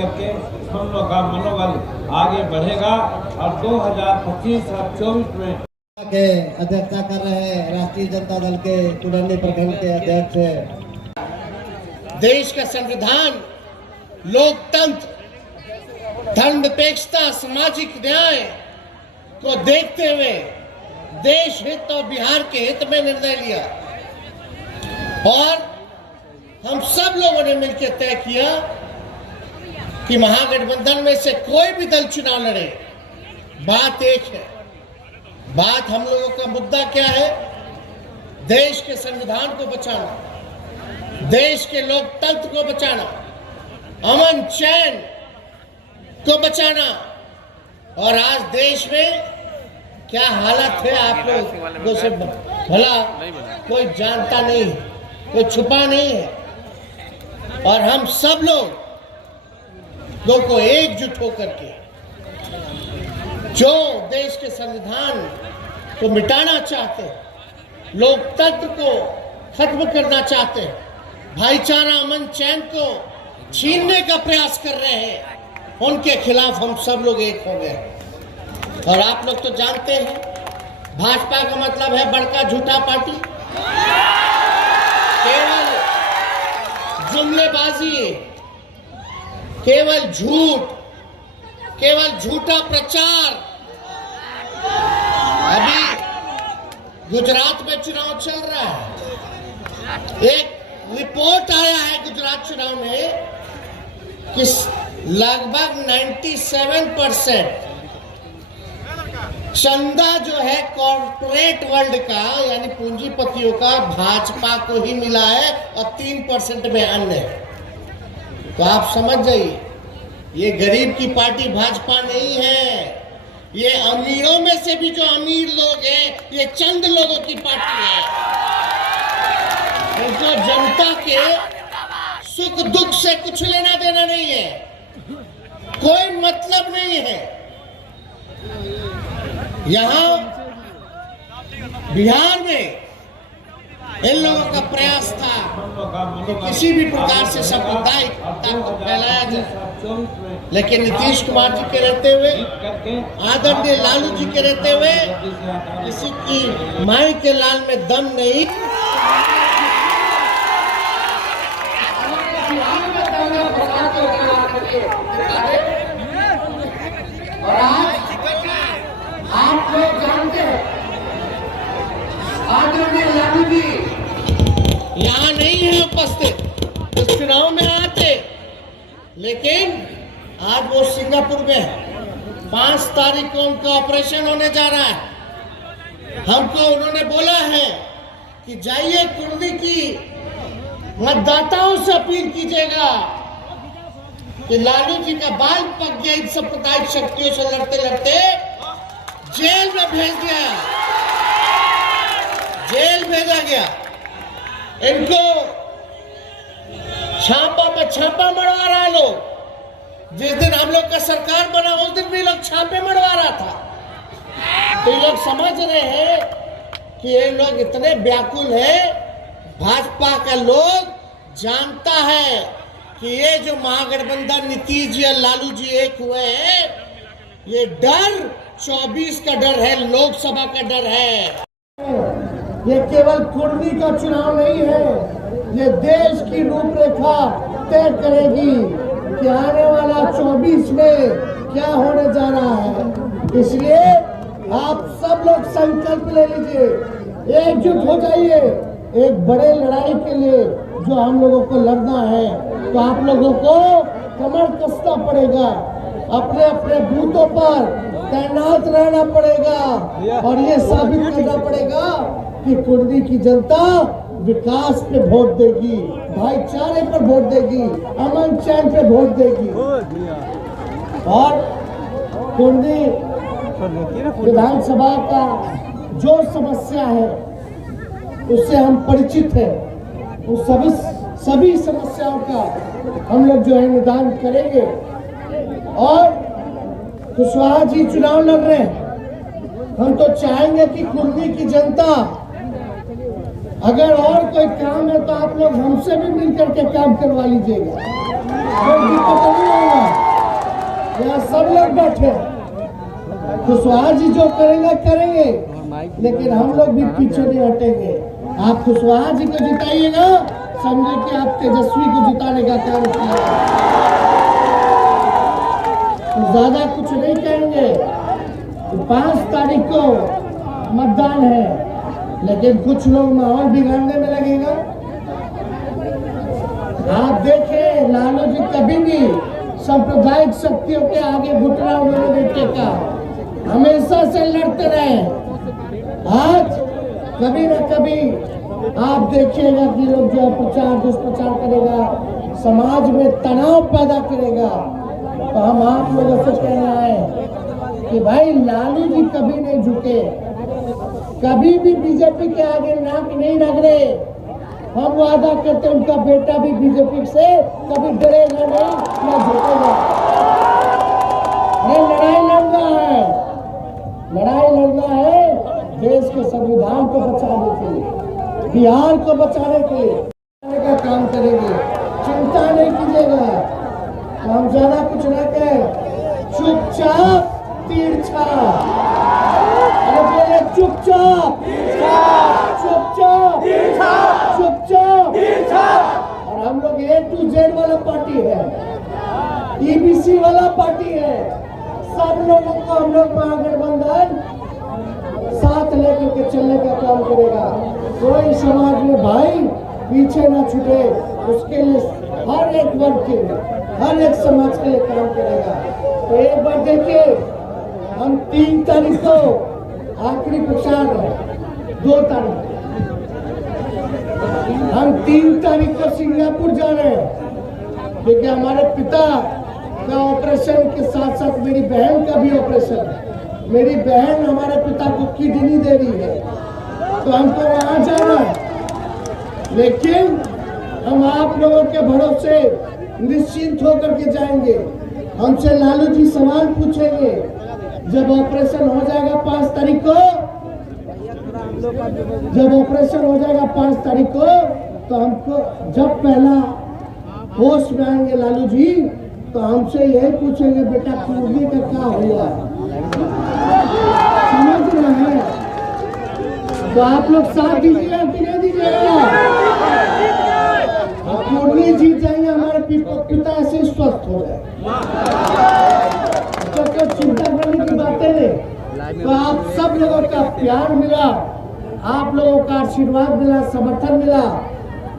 करके हम लोग का मनोबल आगे बढ़ेगा और 2025 और 24 में के अध्यक्षता कर रहे हैं राष्ट्रीय जनता दल के कुडरनी प्रखंड के अध्यक्ष। देश का संविधान, लोकतंत्र, धर्मनिरपेक्षता, सामाजिक न्याय को देखते हुए देश हित और बिहार के हित में निर्णय लिया और हम सब लोगों ने मिलकर तय किया कि महागठबंधन में से कोई भी दल चुनाव लड़े, बात एक है। बात हम लोगों का मुद्दा क्या है? देश के संविधान को बचाना, देश के लोकतंत्र को बचाना, अमन चैन को बचाना। और आज देश में क्या हालत है आप लोगों से भला कोई जानता नहीं है, कोई छुपा नहीं है। और हम सब लोगों को एकजुट होकर के जो देश के संविधान को मिटाना चाहते हैं, लोकतंत्र को खत्म करना चाहते हैं, भाईचारा अमन चैन को छीनने का प्रयास कर रहे हैं, उनके खिलाफ हम सब लोग एक हो गए। और आप लोग तो जानते हैं भाजपा का मतलब है बड़का झूठा पार्टी, केवल जुमलेबाजी, केवल झूठ, केवल झूठा प्रचार। अभी गुजरात में चुनाव चल रहा है, एक रिपोर्ट आया है गुजरात चुनाव में कि लगभग 97% चंदा जो है कॉर्पोरेट वर्ल्ड का यानी पूंजीपतियों का भाजपा को ही मिला है और 3% में अन्य। तो आप समझ जाइए ये गरीब की पार्टी भाजपा नहीं है, ये अमीरों में से भी जो अमीर लोग हैं ये चंद लोगों की पार्टी है। जो जनता के सुख दुख से कुछ लेना देना नहीं है, कोई मतलब नहीं है। यहाँ बिहार में इन लोगों का प्रयास था कि किसी भी प्रकार से सांप्रदायिकता को फैलाया जाए, लेकिन नीतीश कुमार जी के रहते हुए, आदरणीय लालू जी के रहते हुए किसी की माई के लाल में दम नहीं। और आज आप लोग जानते हैं आदरणीय लालू जी यहाँ नहीं है उपस्थित, इस चुनाव में आते, लेकिन आज वो सिंगापुर में है। 5 तारीख को उनका ऑपरेशन होने जा रहा है। हमको उन्होंने बोला है कि जाइए कुर्दी की मतदाताओं से अपील कीजिएगा कि लालू जी का बाल पक गया, इन सांप्रदायिक शक्तियों से लड़ते लड़ते जेल में भेज दिया, जेल भेजा गया। इनको छापा पे छापा मरवा रहा है लोग। जिस दिन हम लोग का सरकार बना उस दिन भी लोग छापे मरवा रहा था। तो लोग समझ रहे हैं कि ये लोग इतने व्याकुल हैं। भाजपा का लोग जानता है कि ये जो महागठबंधन नीतीश जी और लालू जी एक हुए हैं, ये डर 24 का डर है, लोकसभा का डर है। ये केवल कुर्दी का चुनाव नहीं है, ये देश की रूपरेखा तय करेगी कि आने वाला 24 में क्या होने जा रहा है। इसलिए आप सब लोग संकल्प ले लीजिए, एकजुट हो जाइए एक बड़े लड़ाई के लिए जो हम लोगों को लड़ना है। तो आप लोगों को कमर कसना पड़ेगा, अपने अपने बूथों पर तैनात रहना पड़ेगा और ये साबित करना पड़ेगा कि कुर्दी की जनता विकास पे वोट देगी, भाईचारे पर वोट देगी, अमन चैन पे वोट देगी। और कुर्दी विधानसभा का जो समस्या है उससे हम परिचित हैं। उस सभी समस्याओं का हम लोग जो है निदान करेंगे। और कुशवाहा जी चुनाव लड़ रहे हैं, हम तो चाहेंगे कि कुर्दी की जनता, अगर और कोई काम है तो आप लोग हमसे भी मिलकर के काम करवा लीजिएगा। कोई दिक्कत नहीं होगा। यहाँ सब लोग बैठे, कुशवाहा जी जो करेंगे करेंगे, लेकिन हम लोग भी पीछे नहीं हटेंगे। आप कुशवाहा जी को जिताइएगा, समझे कि आप तेजस्वी को जिताने का काम किया। तो ज्यादा कुछ नहीं कहेंगे। 5 तारीख को मतदान है, लेकिन कुछ लोग माहौल बिगाड़ने में लगेगा। आप देखें, लालू जी कभी भी सांप्रदायिक शक्तियों के आगे घुटना उन्होंने नहीं टेका, हमेशा से लड़ते रहे। आज कभी न कभी आप देखिएगा कि लोग जो प्रचार दुष्प्रचार करेगा, समाज में तनाव पैदा करेगा। तो हम आप लोगों से कहना है कि भाई लालू जी कभी नहीं झुके, कभी भी बीजेपी के आगे नाक नहीं रगड़े। हम वादा करते हैं उनका बेटा भी बीजेपी से कभी डरेगा नहीं, ना झुकेगा। लड़ाई लड़ना है, लड़ाई लड़ना है देश के संविधान को बचाने के लिए, बिहार को बचाने के लिए का काम करेंगे। चिंता नहीं कीजिएगा, हम ज्यादा कुछ न कहें, चुपचाप तिरछा, अरे चुपचाप चुपचाप चुपचाप। और हम लोग A to Z वाला पार्टी है, EBC वाला पार्टी है। सब लोगों को हम लोग महागठबंधन साथ लेकर के चलने का काम करेगा। कोई समाज में भाई पीछे ना छूटे, उसके लिए हर एक वर्ग के लिए, हर एक समाज के लिए काम करेगा। तो एक बार देखिए, हम 3 तारीख को आखिरी प्रचार है, 2 तारीख हम 3 तारीख को सिंगापुर जा रहे हैं, क्योंकि हमारे पिता का ऑपरेशन के साथ साथ मेरी बहन का भी ऑपरेशन है। मेरी बहन हमारे पिता को किडनी दे रही है, तो हमको वहां जाना है। लेकिन हम आप लोगों के भरोसे निश्चिंत होकर के जाएंगे। हमसे लालू जी सवाल पूछेंगे। जब ऑपरेशन हो जाएगा 5 तारीख को, जब ऑपरेशन हो जाएगा 5 तारीख को, तो हमको जब पहला होश में आएंगे लालू जी, तो हमसे यही पूछेंगे, बेटा कुर्मी का क्या हुआ, समझ रहे हैं? तो आप लोग साथ दीजिएगा कि नहीं दीजिएगा? कुर्मी जीत जाएंगे, हमारे पिता ऐसे स्वस्थ हो जाए, तो चिंता करने की बातें नहीं। तो आप सब लोगों का प्यार मिला, आप लोगों का आशीर्वाद मिला, समर्थन मिला।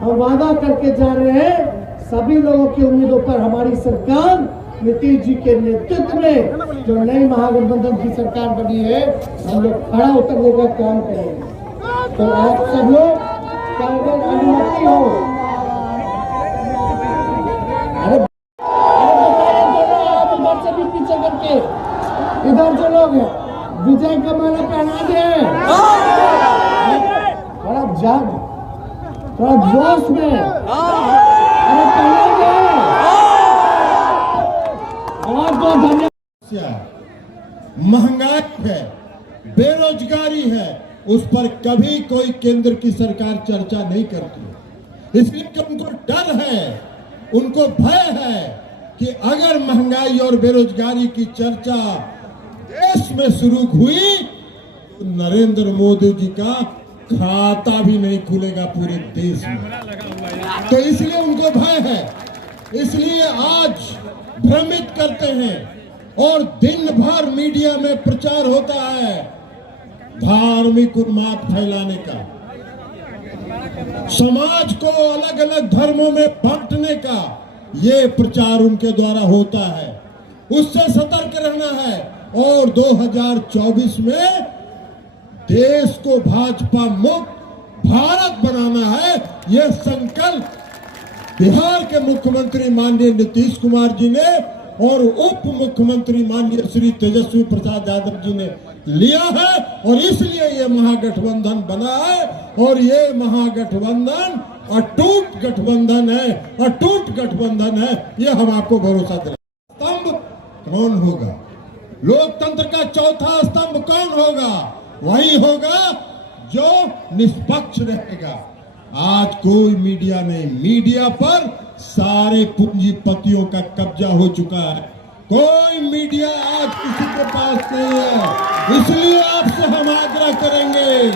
हम वादा करके जा रहे हैं, सभी लोगों की उम्मीदों पर हमारी सरकार नीतीश जी के नेतृत्व में जो नई महागठबंधन की सरकार बनी है, हम लोग खड़ा उतरने का काम करेंगे। तो आप सब लोग का अगर अनुमति हो, अरे बताइए दोनों, आप इधर से भी पीछे करके, इधर जो लोग हैं विजय का माला पहना दे, थोड़ा जाग, थोड़ा जोश में, अरे पहना दे। और बहुत धन्यवाद। महंगाई है, बेरोजगारी है, उस पर कभी कोई केंद्र की सरकार चर्चा नहीं करती। इसलिए कि उनको डर है, उनको भय है कि अगर महंगाई और बेरोजगारी की चर्चा देश में शुरू हुई तो नरेंद्र मोदी जी का खाता भी नहीं खुलेगा पूरे देश में। तो इसलिए उनको भय है, इसलिए आज भ्रमित करते हैं और दिन भर मीडिया में प्रचार होता है धार्मिक उन्माद फैलाने का, समाज को अलग अलग धर्मों में बांटने का। ये प्रचार उनके द्वारा होता है, उससे सतर्क रहना है। और 2024 में देश को भाजपा मुक्त भारत बनाना है। यह संकल्प बिहार के मुख्यमंत्री माननीय नीतीश कुमार जी ने और उप मुख्यमंत्री माननीय श्री तेजस्वी प्रसाद यादव जी ने लिया है, और इसलिए ये महागठबंधन बना है। और ये महागठबंधन अटूट गठबंधन है, अटूट गठबंधन है, ये हम आपको भरोसा दिलाते हैं। स्तंभ कौन होगा? लोकतंत्र का चौथा स्तंभ कौन होगा? वही होगा जो निष्पक्ष रहेगा। आज कोई मीडिया नहीं, मीडिया पर सारे पूंजीपतियों का कब्जा हो चुका है। कोई मीडिया आज किसी के पास नहीं है। इसलिए आपसे हम आग्रह करेंगे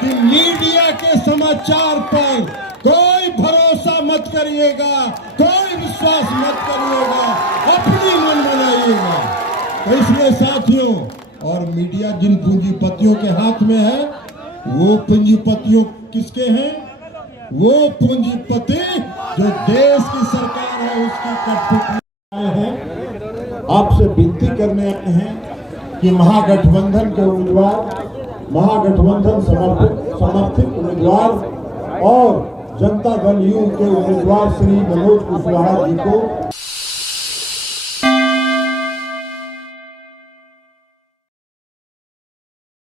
कि मीडिया के समाचार पर कोई भरोसा मत करिएगा, कोई विश्वास मत करिएगा, अपनी मन बनाइएगा। तो इसलिए साथियों, और मीडिया जिन पूंजीपतियों के हाथ में है, वो पूंजीपतियों किसके हैं? वो पूंजीपति जो देश की सरकार है उसकी कठपुतली आए हैं। आपसे विनती करने आए हैं कि महागठबंधन के उम्मीदवार, महागठबंधन समर्थित उम्मीदवार और जनता दल यू के उम्मीदवार श्री मनोज कुशवाहा जी को